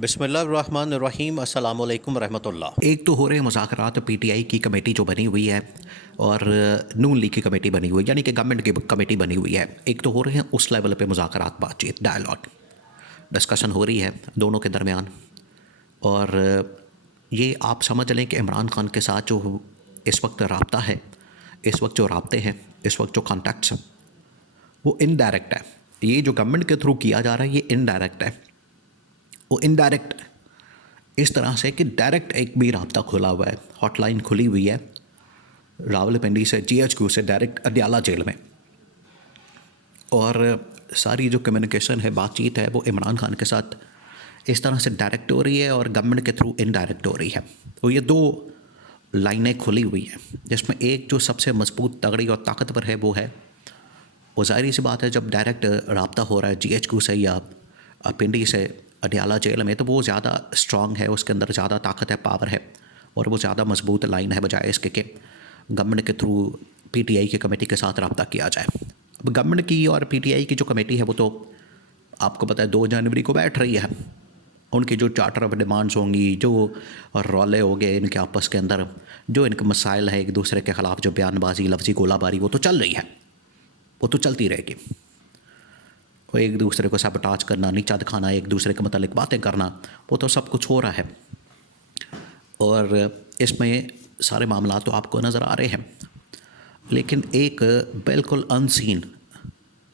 बिस्मिल्लाहिर्रहमानिर्रहीम अस्सलामु अलैकुम रहमतुल्लाह। एक तो हो रहे मुज़ाकरात पीटीआई की कमेटी जो बनी हुई है और नून लीग की कमेटी बनी हुई है, यानी कि गवर्नमेंट की कमेटी बनी हुई है। एक तो हो रहे हैं उस लेवल पे मुज़ाकरात, बातचीत, डायलॉग, डिस्कशन हो रही है दोनों के दरमियान। और ये आप समझ लें कि इमरान खान के साथ जो इस वक्त राब्ता है, इस वक्त जो राब्ते हैं, इस वक्त जो कॉन्टैक्ट्स हैं, वो इनडायरेक्ट है। ये जो गवर्नमेंट के थ्रू किया जा रहा है ये इनडायरेक्ट है। वो इनडायरेक्ट इस तरह से कि डायरेक्ट एक भी राब्ता खुला हुआ है, हॉटलाइन खुली हुई है रावलपिंडी से जीएचक्यू से डायरेक्ट अडयाला जेल में। और सारी जो कम्युनिकेशन है, बातचीत है, वो इमरान खान के साथ इस तरह से डायरेक्ट हो रही है और गवर्नमेंट के थ्रू इनडायरेक्ट हो रही है। तो ये दो लाइनें खुली हुई हैं, जिसमें एक जो सबसे मजबूत, तगड़ी और ताकतवर है वो ज़ाहिर सी बात है, जब डायरेक्ट राब्ता हो रहा है जीएचक्यू से या पिंडी से अडयाला जेल में, तो वो ज़्यादा स्ट्रॉन्ग है, उसके अंदर ज़्यादा ताकत है, पावर है, और वो ज़्यादा मजबूत लाइन है, बजाय इसके कि गवर्नमेंट के थ्रू पीटीआई की कमेटी के साथ रब्ता किया जाए। अब गवर्नमेंट की और पीटीआई की जो कमेटी है वो तो आपको पता है 2 जनवरी को बैठ रही है। उनकी जो चार्टर ऑफ डिमांड्स होंगी, जो रौले हो गए इनके आपस के अंदर, जो इनके मसाइल है एक दूसरे के ख़िलाफ़, जो बयानबाजी, लफ्ज़ी गोलाबारी, वो तो चल रही है, वो तो चलती रहेगी। वो एक दूसरे को सबटाज करना, नीचा दिखाना, एक दूसरे के मतलब बातें करना, वो तो सब कुछ हो रहा है। और इसमें सारे मामला तो आपको नज़र आ रहे हैं, लेकिन एक बिल्कुल अनसीन,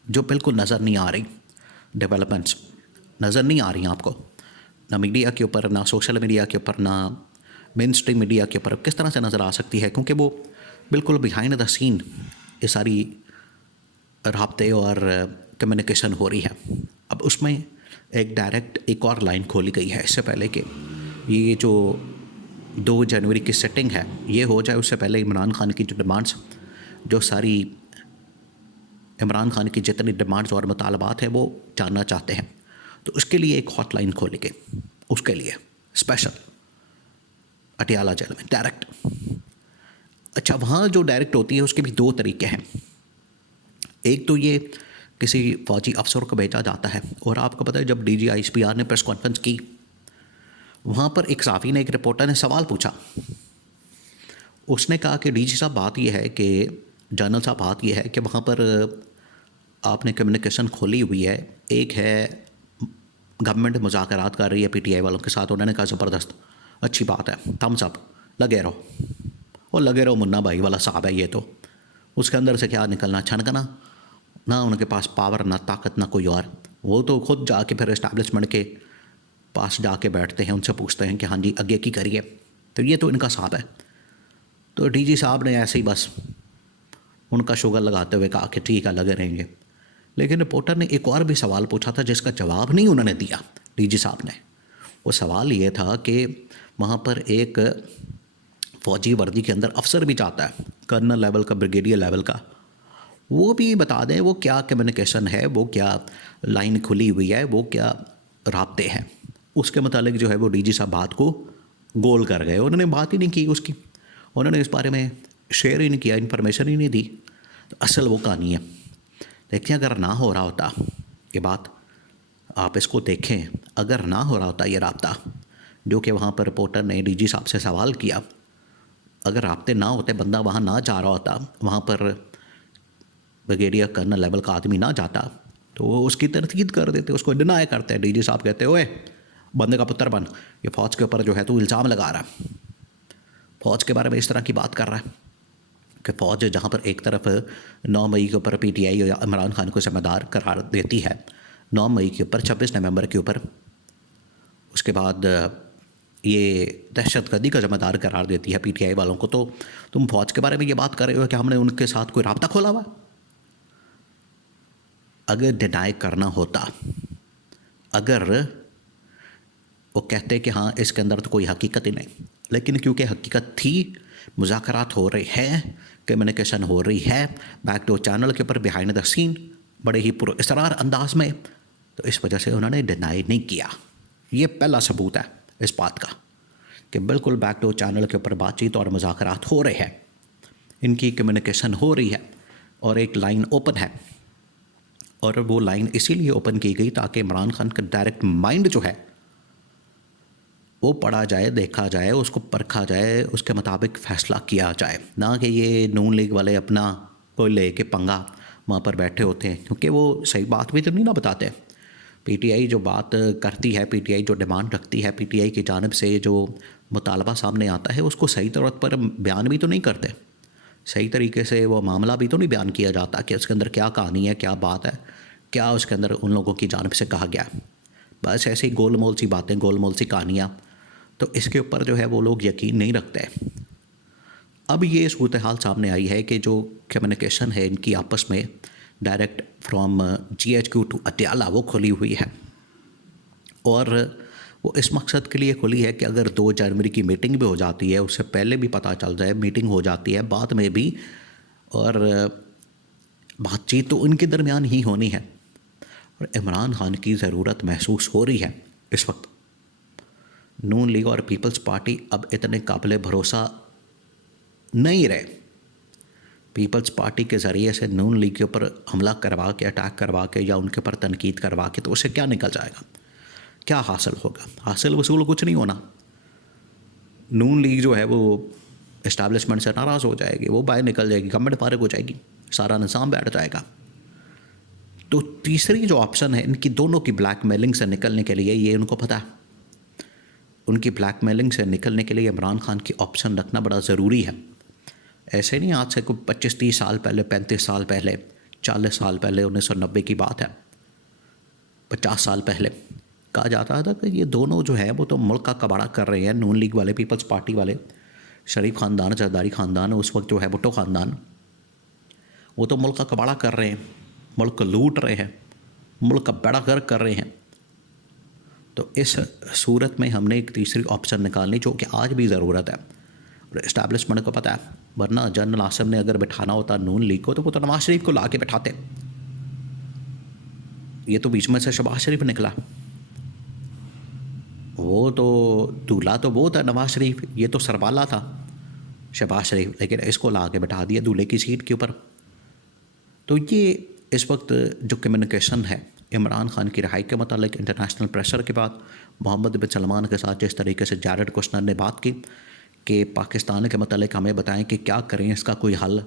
जो बिल्कुल नज़र नहीं आ रही डेवलपमेंट्स नज़र नहीं आ रही हैं आपको, ना मीडिया के ऊपर, ना सोशल मीडिया के ऊपर, ना मेन स्ट्रीम मीडिया के ऊपर। किस तरह से नज़र आ सकती है? क्योंकि वो बिल्कुल बिहाइंड द सीन ये सारी राब्ते और कम्युनिकेशन हो रही है। अब उसमें एक डायरेक्ट एक और लाइन खोली गई है इससे पहले कि ये जो 2 जनवरी की सेटिंग है ये हो जाए, उससे पहले इमरान खान की जो डिमांड्स, जो सारी इमरान खान की जितनी डिमांड्स और मुतालबात हैं वो जानना चाहते हैं, तो उसके लिए एक हॉटलाइन खोली गई, उसके लिए स्पेशल अटियाला जेल में डायरेक्ट। अच्छा, वहाँ जो डायरेक्ट होती है उसके भी 2 तरीके हैं। एक तो ये किसी फौजी अफसर को भेजा जाता है, और आपको पता है जब DGISPR ने प्रेस कॉन्फ्रेंस की, वहाँ पर एक सहाफ़ी ने, एक रिपोर्टर ने सवाल पूछा। उसने कहा कि DG साहब, बात यह है कि जनरल साहब, बात यह है कि वहाँ पर आपने कम्युनिकेशन खोली हुई है, एक है गवर्नमेंट मुज़ाकरात कर रही है पीटीआई वालों के साथ। उन्होंने कहा ज़बरदस्त, अच्छी बात है, थम्स अप, लगे रहो, और लगे रहो, मुन्ना भाई वाला साहब है ये तो। उसके अंदर से क्या निकलना, छनकना, ना उनके पास पावर, ना ताकत, ना कोई और। वो तो खुद जाके फिर इस्टेब्लिशमेंट के पास जाके बैठते हैं, उनसे पूछते हैं कि हाँ जी आगे की करिए। तो ये तो इनका साहब है। तो DG साहब ने ऐसे ही बस उनका शुगर लगाते हुए कहा कि ठीक है, लगे रहेंगे। लेकिन रिपोर्टर ने एक और भी सवाल पूछा था जिसका जवाब नहीं उन्होंने दिया DG साहब ने। वो सवाल ये था कि वहाँ पर एक फ़ौजी वर्दी के अंदर अफसर भी जाता है, कर्नल लेवल का, ब्रिगेडियर लेवल का, वो भी बता दें वो क्या कम्युनिकेशन है, वो क्या लाइन खुली हुई है, वो क्या राब्ते हैं। उसके मुतालिक जो है वो DG साहब बात को गोल कर गए। उन्होंने बात ही नहीं की उसकी, उन्होंने इस बारे में शेयर ही नहीं किया, इन्फॉर्मेशन ही नहीं दी। तो असल वो कहानी है। देखिए, अगर ना हो रहा होता ये बात, आप इसको देखें, अगर ना हो रहा होता ये राब्ता जो कि वहाँ पर रिपोर्टर ने DG साहब से सवाल किया, अगर राब्ते ना होते, बंदा वहाँ ना जा रहा होता, वहाँ पर ब्रिगेडियर कर्नल लेवल का आदमी ना जाता, तो वो उसकी तरतीब कर देते, उसको डिनाई करते हैं। DG साहब कहते, ओए बंदे का पुत्र बन, ये फ़ौज के ऊपर जो है तू इल्ज़ाम लगा रहा है, फ़ौज के बारे में इस तरह की बात कर रहा है कि फ़ौज जहाँ पर एक तरफ 9 मई के ऊपर पीटीआई या इमरान खान को जिम्मेदार करार देती है, 9 मई के ऊपर, 26 नवंबर के ऊपर, उसके बाद ये दहशतगर्दी का जिम्मेदार करार देती है पीटीआई वालों को, तो तुम फ़ौज के बारे में ये बात कर रहे हो कि हमने उनके साथ कोई राब्ता खोला हुआ। अगर डिनाई करना होता, अगर वो कहते कि हाँ इसके अंदर तो कोई हकीकत ही नहीं, लेकिन क्योंकि हकीकत थी, मुज़ाकरात हो रहे हैं, कम्युनिकेशन हो रही है बैकडोर चैनल के ऊपर, बिहाइंड द सीन, बड़े ही पुरअसरार अंदाज में, तो इस वजह से उन्होंने डिनाई नहीं किया। ये पहला सबूत है इस बात का कि बिल्कुल बैकडोर चैनल के ऊपर बातचीत और मुज़ाकरात हो रहे हैं, इनकी कम्युनिकेशन हो रही है, और एक लाइन ओपन है। और वो लाइन इसीलिए ओपन की गई ताकि इमरान खान का डायरेक्ट माइंड जो है वो पढ़ा जाए, देखा जाए, उसको परखा जाए, उसके मुताबिक फ़ैसला किया जाए, ना कि ये नून लीग वाले अपना कोई ले के पंगा वहाँ पर बैठे होते हैं, क्योंकि वो सही बात भी तो नहीं ना बताते। पीटीआई जो बात करती है, पीटीआई जो डिमांड रखती है, पीटीआई की जानिब से जो मुतालबा सामने आता है उसको सही तौर पर बयान भी तो नहीं करते। सही तरीके से वो मामला भी तो नहीं बयान किया जाता कि उसके अंदर क्या कहानी है, क्या बात है, क्या उसके अंदर उन लोगों की जानिब से कहा गया। बस ऐसे ही गोल मोल सी बातें, गोल मोल सी कहानियाँ, तो इसके ऊपर जो है वो लोग यकीन नहीं रखते। अब ये सूरत हाल सामने आई है कि जो कम्युनिकेशन है इनकी आपस में direct from GHQ to Atiyala वो खुली हुई है, और वो इस मकसद के लिए खुली है कि अगर 2 जनवरी की मीटिंग भी हो जाती है, उससे पहले भी पता चल जाए, मीटिंग हो जाती है बाद में भी, और बातचीत तो उनके दरमियान ही होनी है। और इमरान खान की ज़रूरत महसूस हो रही है इस वक्त। नून लीग और पीपल्स पार्टी अब इतने काबिल भरोसा नहीं रहे। पीपल्स पार्टी के ज़रिए से नून लीग के ऊपर हमला करवा के, अटैक करवा के, या उनके ऊपर तनकीद करवा के, तो उससे क्या निकल जाएगा, क्या हासिल होगा? हासिल वसूल कुछ नहीं होना। नून लीग जो है वो इस्टेब्लिशमेंट से नाराज़ हो जाएगी, वो बाहर निकल जाएगी, गवर्नमेंट फारिग हो जाएगी, सारा निज़ाम बैठ जाएगा। तो तीसरी जो ऑप्शन है इनकी दोनों की ब्लैकमेलिंग से निकलने के लिए, ये उनको पता है, उनकी ब्लैकमेलिंग से निकलने के लिए इमरान खान की ऑप्शन रखना बड़ा ज़रूरी है। ऐसे नहीं आज से कोई 25-30 साल पहले, 35 साल पहले, 40 साल पहले, 1990 की बात है, 50 साल पहले कहा जाता था कि ये दोनों जो है वो तो मुल्क का कबाड़ा कर रहे हैं। नून लीग वाले, पीपल्स पार्टी वाले, शरीफ ख़ानदान, जरदारी ख़ानदान, उस वक्त जो है भुट्टो ख़ानदान, वो तो मुल्क का कबाड़ा कर रहे हैं, मुल्क को लूट रहे हैं, मुल्क का बेड़ा गर्क कर रहे हैं। तो इस सूरत में हमने एक तीसरी ऑप्शन निकालनी जो कि आज भी ज़रूरत है, और इस्टेब्लिशमेंट को पता है, वरना जनरल आसिम ने अगर बिठाना होता नून लीग को तो वो तो नवाज शरीफ को ला के बिठाते। ये तो बीच में से शहबाज शरीफ निकला, वो तो दूल्हा तो वो था नवाज शरीफ, ये तो सरबाला था शहबाज शरीफ, लेकिन इसको ला के बिठा दिया दूल्हे की सीट के ऊपर। तो ये इस वक्त जो कम्युनिकेशन है इमरान खान की रिहाई के मतलब इंटरनेशनल प्रेशर के बाद मोहम्मद बिन सलमान के साथ जिस तरीके से जैरेड कुशनर ने बात की कि पाकिस्तान के मतलब हमें बताएं कि क्या करें, इसका कोई हल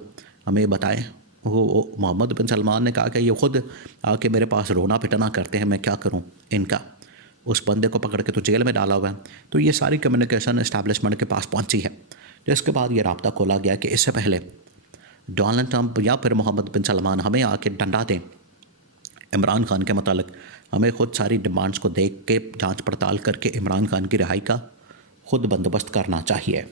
हमें बताएं, वो मोहम्मद बिन सलमान ने कहा कि ये ख़ुद आके मेरे पास रोना पिटना करते हैं, मैं क्या करूं इनका, उस बंदे को पकड़ के तो जेल में डाला हुआ है। तो ये सारी कम्युनिकेशन इस्टेब्लिशमेंट के पास पहुंची है, जिसके बाद ये राब्ता खोला गया कि इससे पहले डोनाल्ड ट्रंप या फिर मोहम्मद बिन सलमान हमें आके डंडा दें इमरान खान के मतलब, हमें ख़ुद सारी डिमांड्स को देख के जांच पड़ताल करके इमरान खान की रिहाई का खुद बंदोबस्त करना चाहिए।